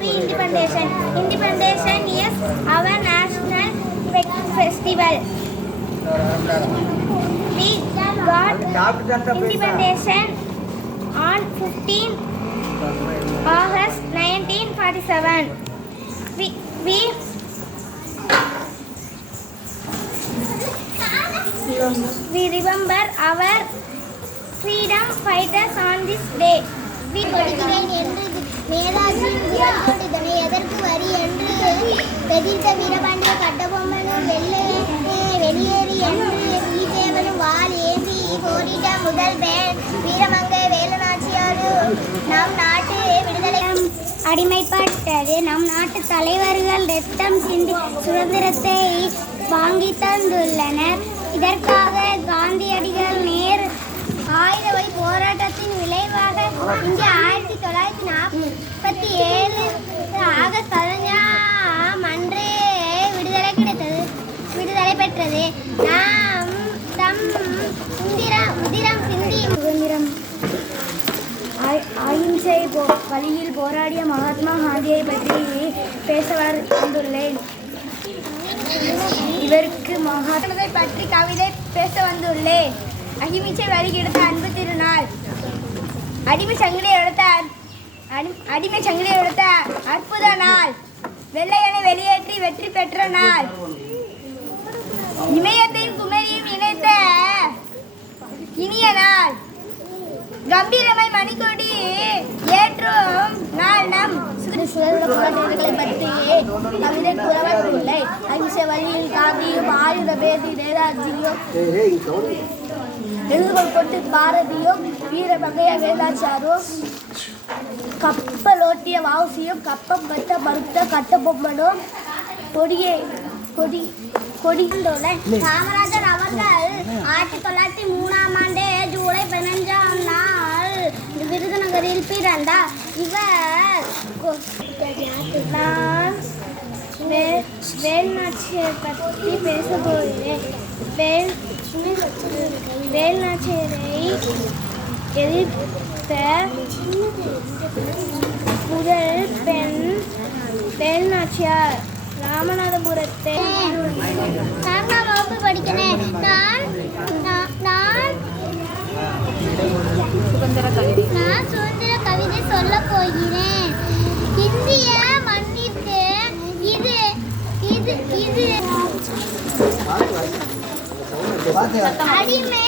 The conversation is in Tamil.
Happy Independence is our national festival. We got independence on 15 August 1947. We remember our freedom fighters on this day. We படிக்கிறேன் என்று நேதாஜியின் வீரத்தோடு இதனை எதற்கு வரி என்று எதிர்த்த வீரபாண்டிய கட்டபொம்மனும் வெளியேறி என்று ஈசேவனும் வாள் ஏந்தி போரிட்ட முதல் வீரமங்கை வேலுநாச்சியாரும் நம் நாட்டு விடுதலை அடிமைப்பட்டது. நம் நாட்டு தலைவர்கள் ரத்தம் சிந்தி சுதந்திரத்தை வாங்கி தந்துள்ளனர். இதற்காக காந்தியடிகள் ஆயுத வழி போராட்டத்தின் விளைவாக இந்தியா 1947 ஆகஸ்ட் 15 அன்று விடுதலை பெற்றது. நாம் தம் உதிரம் சிந்தி சுதந்திரம் அகிம்சை வழியில் போராடிய மகாத்மா காந்தியை பற்றி பேச வந்துள்ளேன். இவருக்கு மகாத்மாவை பற்றி கவிதை பேச வந்துள்ளேன். அகிம்சை வழி எடுத்த அன்பு திருநாள், அடிமை சங்கிலி எடுத்த அற்புத நாள், வெள்ளையனை வெளியேற்றி வெற்றி பெற்ற நாள், இமயத்தையும் குமரியும் இணைத்த இனிய நாள், கம்பீரமாய் மணிக்கொடி ஏற்றும் நாள். நம் சுதந்திர போராட்டங்களை பற்றி கவிதை கூறவில்லை. அகிம்சை வழியில் காந்தியும் ஆயுத பேசி நேதாஜியும் எழுதுகோள் கொண்டு பாரதியும் வீரமங்கைய வேலாச்சாரும் கப்பலோட்டிய வாவுசியும் கப்பம் கட்ட மறுத்த கட்டபொம்மனும் கொடியுடன் காமராஜர் அவர்கள் 1903 ஜூலை 15 விருதுநகரில் பிறந்தார். இவர் நான் வேலுநாச்சியை பற்றி பேசப்போகிறேன். வேலுநாச்சியரை எதிர்த்த முதல் பெண் வேலுநாச்சியார். ராமநாதபுரத்தை வகுப்பு படிக்கிறேன். நான் சுதந்திர கவிதை சொல்ல போகிறேன். இந்திய மண்ணிற்கு இது அடிமை